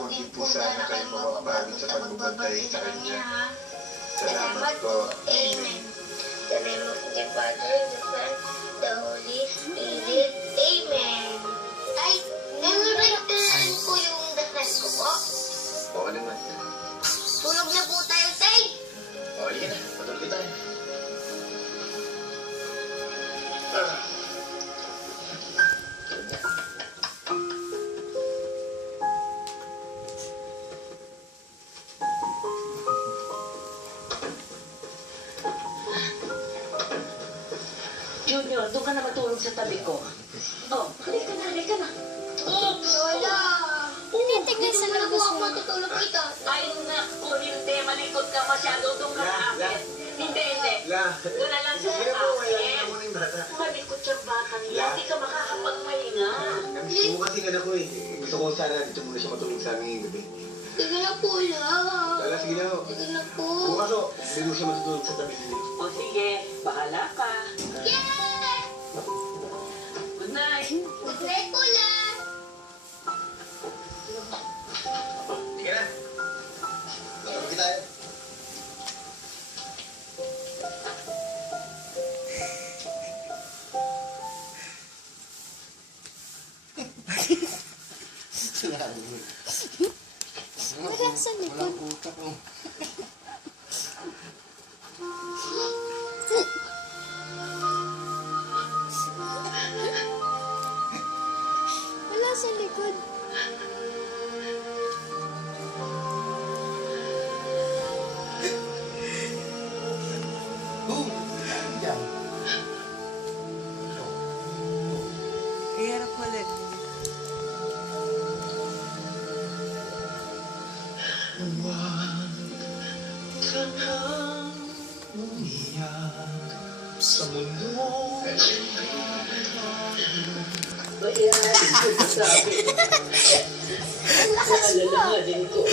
Ako din po sana kayo mapapagod sa pagbabantay sa Kanya. Salamat po. Amen. In the name of the Father, the Son, the Holy Spirit. Amen. Ay, nanurektahan po yung dasal ko po. Oo naman. Tulog na po tayo, Tay. O, halika na. Matulog tayo. Junior, doon ka na matulog sa tabi ko. Oh, halika na, halika na. Lola. Tinitignan sa labas mo. Ako matutulog ito. Ay, naku, hindi. Malikot ka masyado. Doon ka sa akin. Hindi, hindi. Doon na lang sa Sige po, wala akin. na muna yung bata. Malikot yung bata nila. Hindi ka makakapagpahinga. Gusto mo kasi anak ko eh. Gusto ko sana dito muna siya matulog sa aming gabi. Sige na po, La. Lala, sige na ho. Sige na po. Bukas ho, dito siya matutulog sa tabi niyo. O sige, bahala ka. Yay! Good night. Good night po, La. Sige na. Matulog tayo. Wala sa likod. Wala sa likod. Iharap ulit. Sa mundo. Ayan, sabi. Ang lakas mo. Naalala nga din ko.